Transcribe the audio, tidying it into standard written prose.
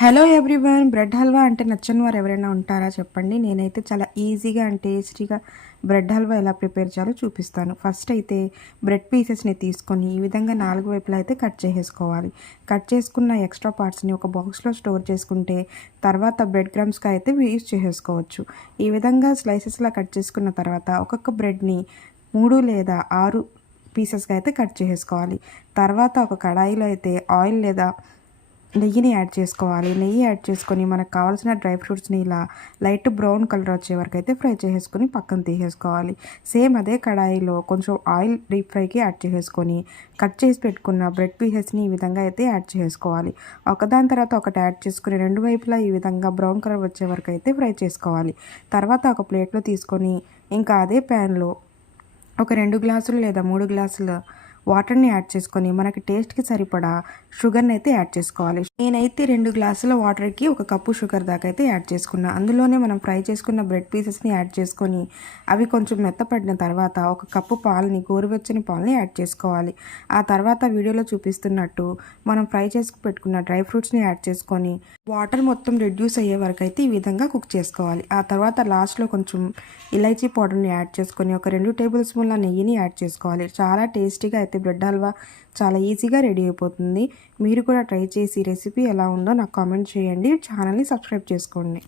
Hello everyone, bread halwa అంటే నచ్చని వారు ఎవరైనా ఉంటారా చెప్పండి. నేనైతే చాలా ఈజీగా అండ్ టేస్టీగా బ్రెడ్ హల్వా ఎలా ప్రిపేర్ చేయాలో చూపిస్తాను. ఫస్ట్ అయితే బ్రెడ్ పీసెస్ని తీసుకొని ఈ విధంగా 4 వైపులా అయితే కట్ చేసేసుకోవాలి. కట్ చేసుకున్న ఎక్స్ట్రా పార్ట్స్ని ఒక బాక్స్లో స్టోర్ చేసుకుంటే తర్వాత బ్రెడ్ క్రమ్స్గా అయితే యూస్ చేసేసుకోవచ్చు. ఈ విధంగా స్లైసెస్లా కట్ చేసుకున్న తర్వాత ఒక్కొక్క బ్రెడ్ని 3 లేదా 6 పీసెస్గా అయితే కట్ చేసుకోవాలి. తర్వాత ఒక కడాయిలో అయితే ఆయిల్ లేదా నెయ్యిని యాడ్ చేసుకోవాలి. నెయ్యి యాడ్ చేసుకొని మనకు కావాల్సిన డ్రై ఫ్రూట్స్ని ఇలా లైట్ బ్రౌన్ కలర్ వచ్చే వరకు అయితే ఫ్రై చేసేసుకొని పక్కన తీసేసుకోవాలి. సేమ్ అదే కడాయిలో కొంచెం ఆయిల్ డీప్ ఫ్రైకి యాడ్ చేసేసుకొని కట్ చేసి పెట్టుకున్న బ్రెడ్ పీసెస్ని ఈ విధంగా అయితే యాడ్ చేసుకోవాలి. ఒకదాని తర్వాత ఒకటి యాడ్ చేసుకుని రెండు వైపులా ఈ విధంగా బ్రౌన్ కలర్ వచ్చే వరకు అయితే ఫ్రై చేసుకోవాలి. తర్వాత ఒక ప్లేట్లో తీసుకొని ఇంకా అదే ప్యాన్లో ఒక 2 గ్లాసులు లేదా 3 గ్లాసుల వాటర్ని యాడ్ చేసుకొని మనకి టేస్ట్కి సరిపడా షుగర్ని అయితే యాడ్ చేసుకోవాలి. నేనైతే 2 గ్లాసుల వాటర్కి 1 కప్పు షుగర్ దాకా అయితే యాడ్ చేసుకున్నా. అందులోనే మనం ఫ్రై చేసుకున్న బ్రెడ్ పీసెస్ని యాడ్ చేసుకొని అవి కొంచెం మెత్తపడిన తర్వాత 1 కప్పు పాలని, గోరువెచ్చని పాలని యాడ్ చేసుకోవాలి. ఆ తర్వాత వీడియోలో చూపిస్తున్నట్టు మనం ఫ్రై చేసి పెట్టుకున్న డ్రై ఫ్రూట్స్ని యాడ్ చేసుకొని వాటర్ మొత్తం రెడ్యూస్ అయ్యే వరకు అయితే ఈ విధంగా కుక్ చేసుకోవాలి. ఆ తర్వాత లాస్ట్లో కొంచెం ఇలైచీ పౌడర్ని యాడ్ చేసుకొని ఒక 2 టేబుల్ స్పూన్ల నెయ్యిని యాడ్ చేసుకోవాలి. చాలా టేస్టీగా అయితే బ్రెడ్ హల్వా చాలా ఈజీగా రెడీ అయిపోతుంది. మీరు కూడా ట్రై చేసి రెసిపీ ఎలా ఉందో నాకు కామెంట్ చేయండి. ఛానల్ని సబ్స్క్రైబ్ చేసుకోండి.